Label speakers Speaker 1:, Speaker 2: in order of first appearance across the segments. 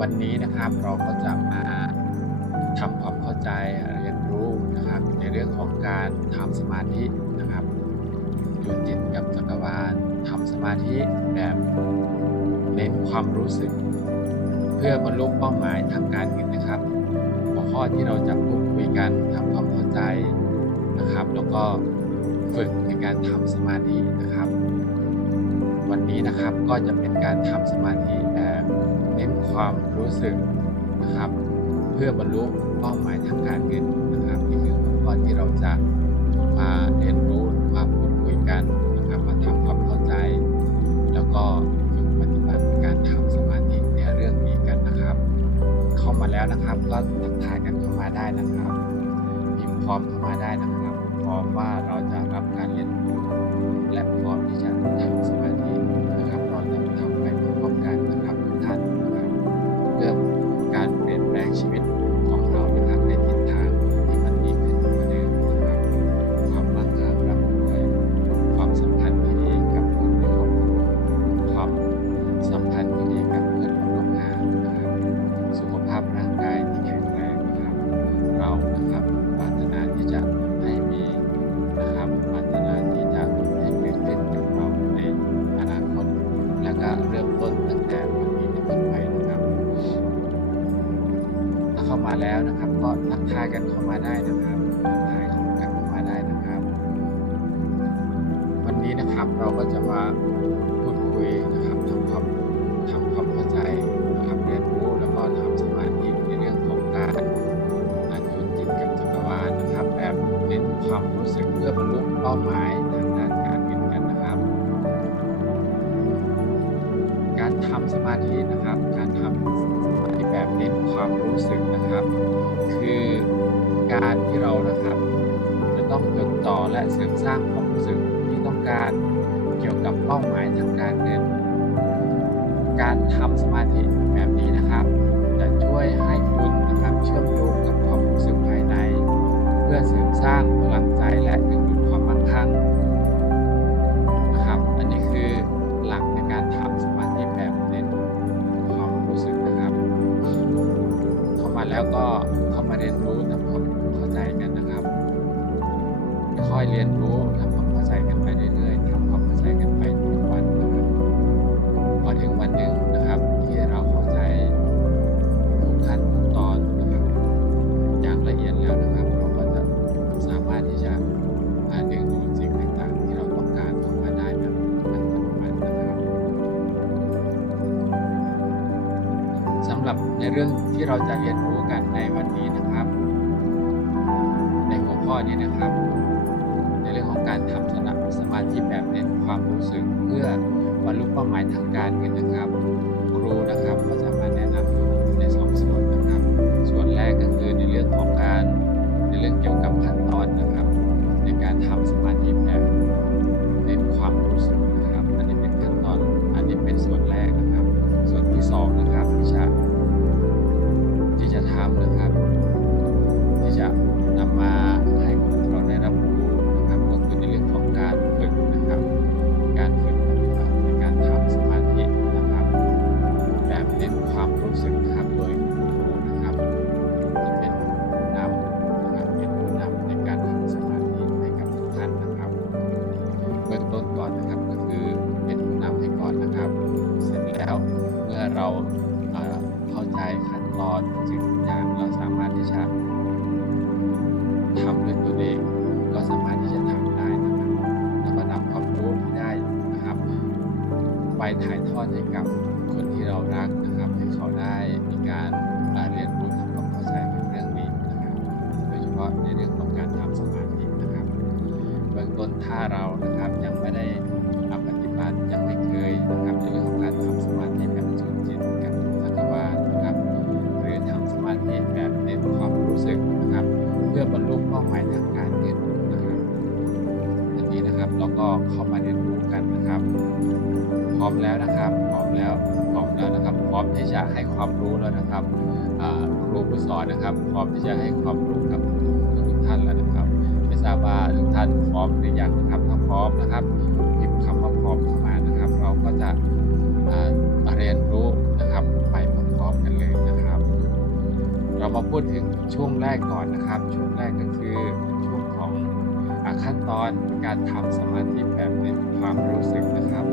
Speaker 1: วันนี้นะครับเราก็จะมาทำความเข้าใจเรียนรู้นะครับ ในเรื่องของการทำสมาธินะครับอยู่จิตกับจักรวาลทำสมาธิแบบเน้นความรู้สึก เพื่อบรรลุเป้าหมายทางการเงินนะครับ หัวข้อที่เราจะพูดคุยกันทำความเข้าใจนะครับ แล้วก็ฝึกในการทำสมาธินะครับ วันนี้นะครับก็จะเป็นการทำสมาธิ บบเน้นความรู้สึกนะครับ เพื่อบรรลุเป้าหมายทางการเงินนะครับนี่คือหัวข้อที่เราจะมาเรียนรู้มาพูดคุยกันนะครับมาทำความเข้าใจ แล้วก็ฝึกปฏิบัติการทำสมาธิในเรื่องนี้กันนะครับ เข้ามาแล้วนะครับก็ทักทายกันเข้ามาได้นะครับ ที่เรานะครับ จะต้องจดต่อและเสริมสร้างความรู้สึกที่ต้องการเกี่ยวกับเป้าหมายทางการเงิน การทำสมาธิแบบนี้นะครับ จะช่วยให้คุณนะครับเชื่อมโยงกับความรู้สึกภายใน เพื่อเสริมสร้างพลังใจและดึงดูดความมั่งคั่ง เรื่องที่เราจะเรียนรู้กันในวันนี้นะครับ ในหัวข้อนี้นะครับ พื่อบรรลุเป้าหมายทางการเงินนะครับอันนี้นะครับเราก็เข้ามาเรียนรู้กันนะครับ พร้อมแล้วนะครับ พร้อมแล้วพร้อมแล้วนะครับ พร้อมที่จะให้ความรู้แล้วนะครับครูผู้สอนนะครับ พร้อมที่จะให้ความรู้กับทุกท่านแล้วนะครับ ไม่ทราบว่าทุกท่านพร้อมหรือยังนะครับถ้าพร้อมนะครับพิมพ์คำว่าพร้อมเข้ามานะครับ เราก็จะเรียนรู้นะครับไป เรามาพูดถึงช่วงแรกก่อนนะครับ ช่วงแรกก็คือช่วงของขั้นตอนการทำสมาธิแบบเป็นความรู้สึกนะครับ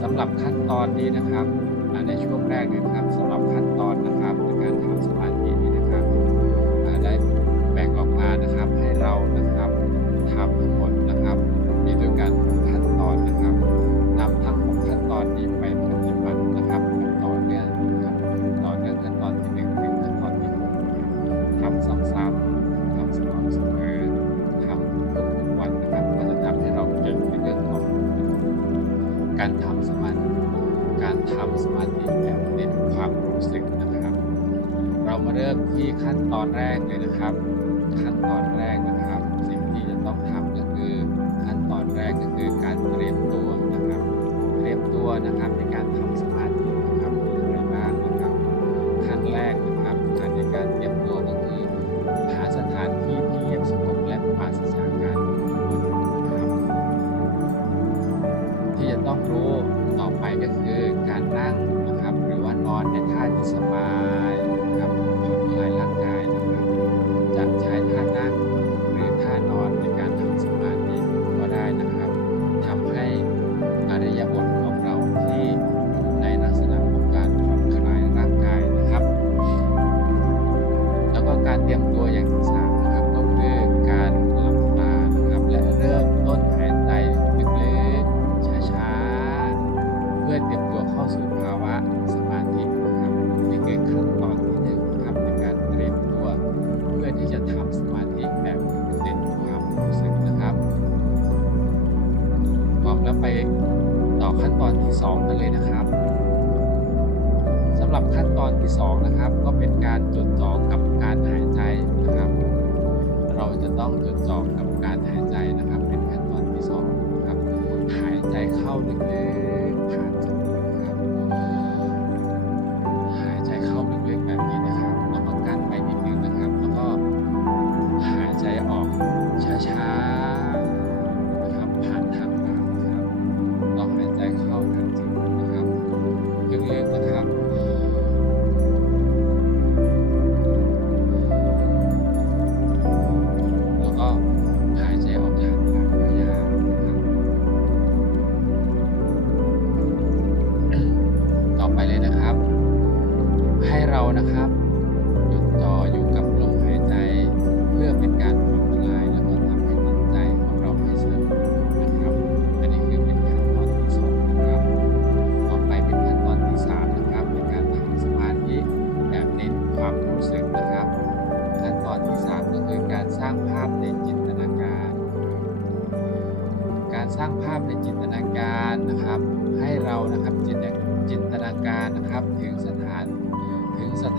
Speaker 1: สำหรับขั้นตอนนี้นะครับในช่วงแรกนะครับสำหรับขั้นตอนนะครับในการทำสมาธินี้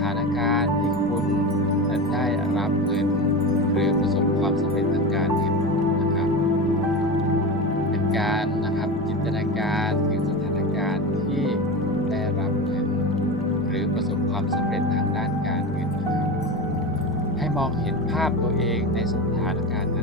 Speaker 1: านการณ์ที่คุณได้รับเงิน หรือประสบความสำเร็จทางการเงินนะครับ เป็นการนะครับจินตนาการถึงสถานการณ์ที่ได้รับเงิน หรือประสบความสำเร็จทางด้านการเงินให้มองเห็นภาพตัวเองในสถานการณ์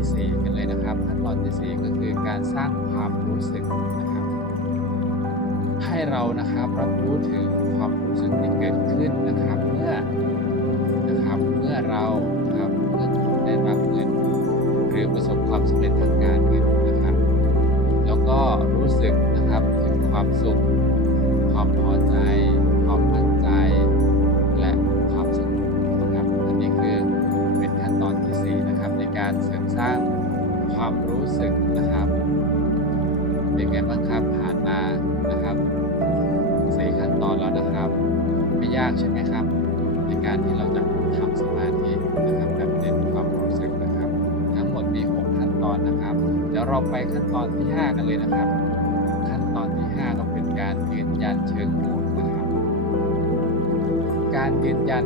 Speaker 1: ที่4กันเลยนะครับ ขั้นตอนที่4ก็คือการสร้างความรู้สึกนะครับ ให้เรานะครับรับรู้ถึงความรู้สึกที่เกิดขึ้นนะครับ เมื่อนะครับเมื่อเราครับเมื่อได้รับเงิน หรือประสบความสำเร็จทางการเงินนะครับ แล้วก็รู้สึกนะครับถึงความสุขความพอ ความรู้สึกนะครับ เป็นไงบ้างครับผ่านมานะครับสี่ขั้นตอนแล้วนะครับ ไม่ยากใช่ไหมครับ ในการที่เราจะทำสมาธินะครับแบบเน้นความรู้สึกนะครับ ทั้งหมดมีหกขั้นตอนนะครับเดี๋ยวเราไปขั้นตอนที่ห้ากันเลยนะครับ ขั้นตอนที่ห้าก็เป็นการยืนยันเชิงบวกนะครับ การยืนยัน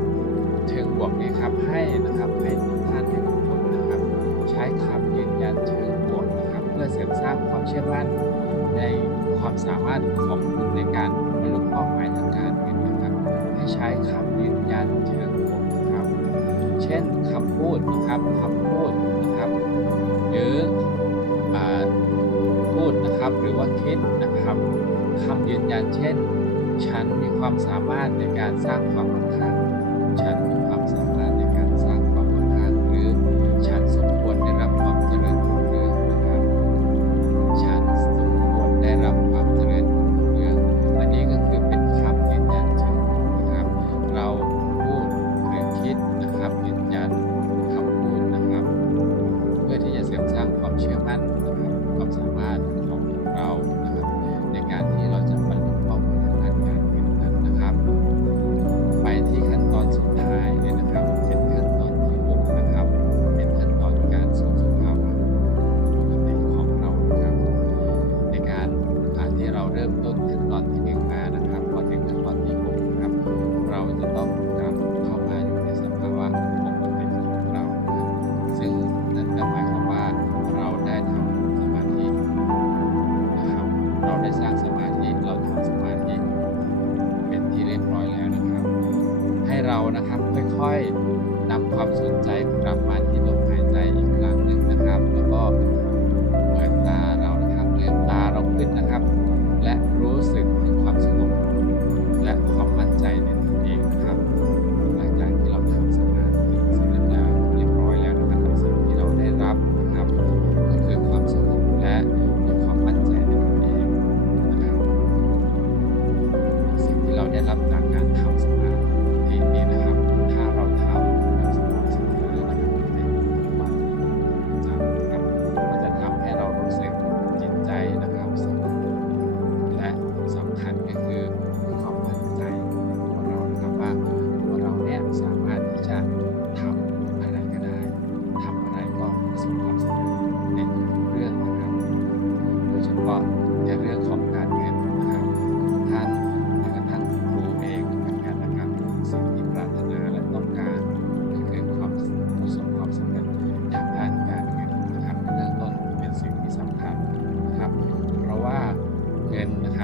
Speaker 1: เชิงบวกนี้ครับให้นะครับให้ท่านให้ทุกคนนะครับ ใช้คำ สร้างความเชื่อมั่นในความสามารถของคุณในการบรรลุเป้าหมายทางการเงินนะครับ ให้ใช้คำยืนยันเชิงบวกนะครับ เช่นคำพูดนะครับคำพูดนะครับ หรือพูดนะครับหรือว่าคิดนะครับคำยืนยันเช่น ฉันมีความสามารถในการสร้างความมั่งคั่ง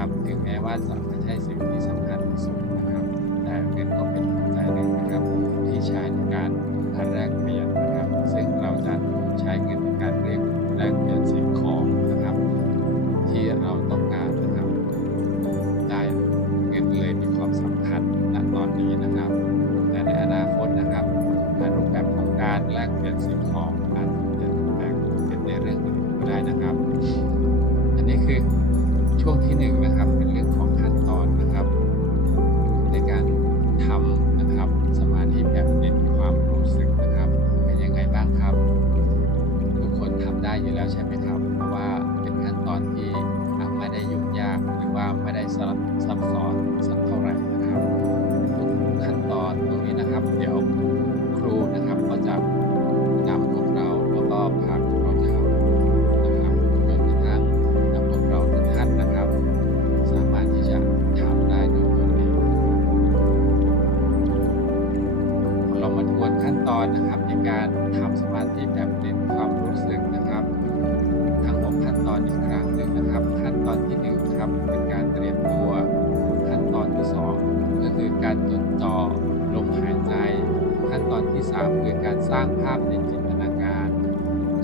Speaker 1: ครับ ถึงแม้ว่าจะไม่ใช่สิ่งที่สำคัญที่สุดนะครับ แต่เป็นก็เป็นหัวใจหนึ่งนะครับ ที่ใช้ในการแรกเปลี่ยนนะครับ ซึ่งเราจะใช้เงิน สร้างภาพในจินตนาการ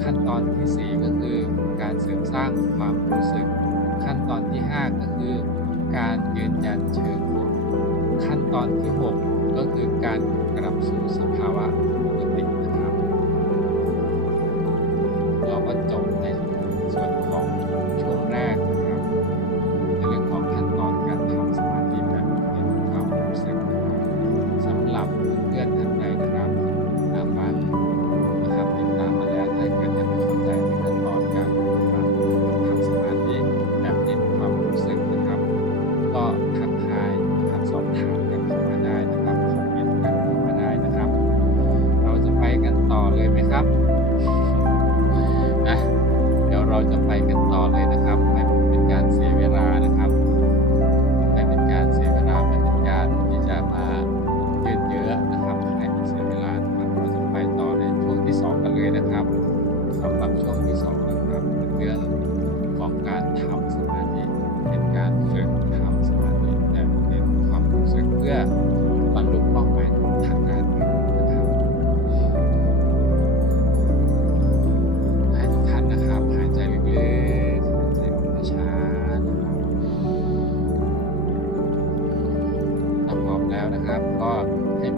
Speaker 1: ขั้นตอนที่ 4 ก็คือการเสริมสร้างความรู้สึก ขั้นตอนที่ 5 ก็คือการยืนยันเชิงบวกขั้นตอนที่ 6 ก็คือการกลับสู่สภาวะ นะครับ ก็เห็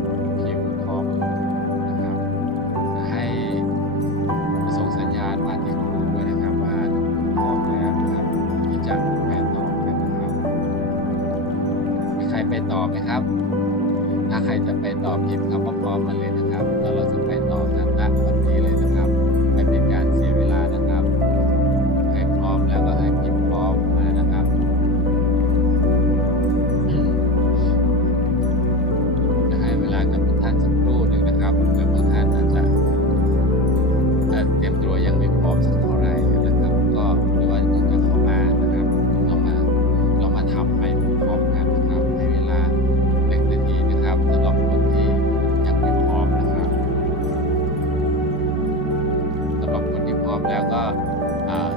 Speaker 1: 个啊、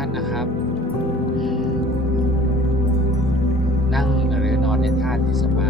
Speaker 1: านนะครับ นั่งหรือนอนในท่าที่สบาย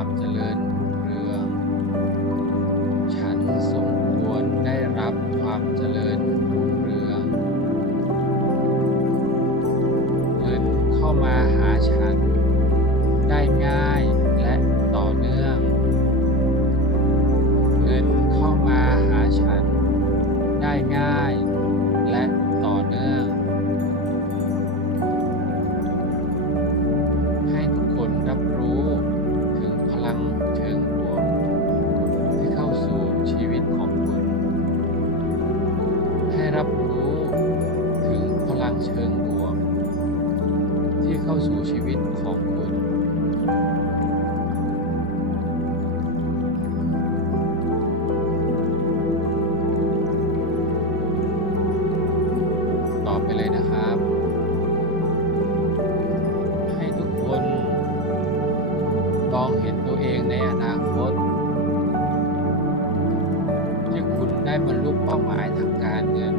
Speaker 1: ความเจริญเรือง ฉันสมควรได้รับความเจริญรุ่งเรือง เงินเข้ามาหาฉัน เลยนะครับ ให้ทุกคนมองเห็นตัวเองในอนาคตที่คุณได้บรรลุเป้าหมายทางการเงิน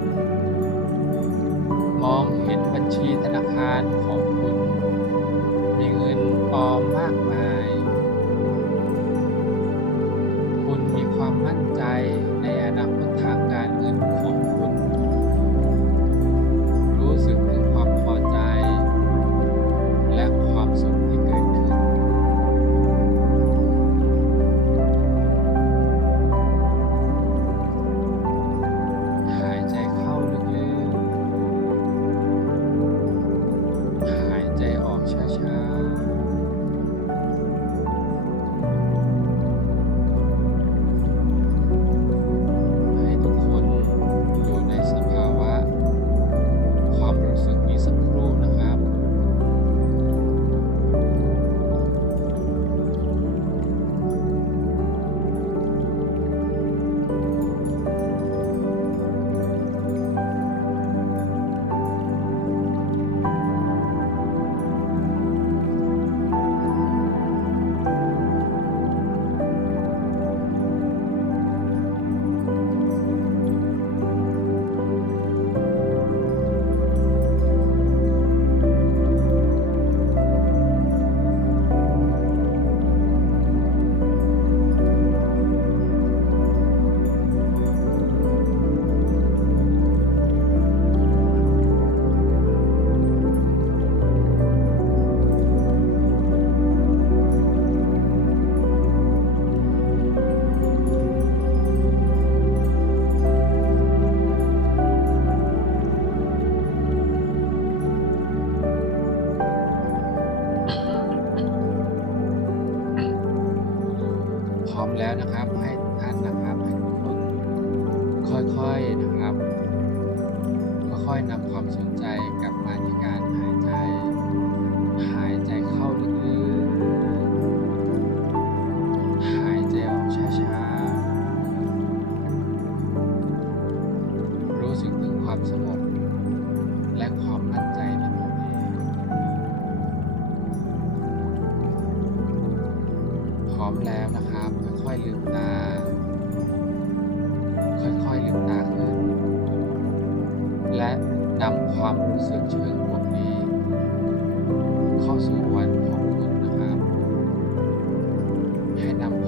Speaker 1: มองเห็นบัญชีธนาคารของคุณ มีเงินปลอมมากมาย งเชิงบวกนี้ เข้าสู่วันของคุณนะครับ ให้นำ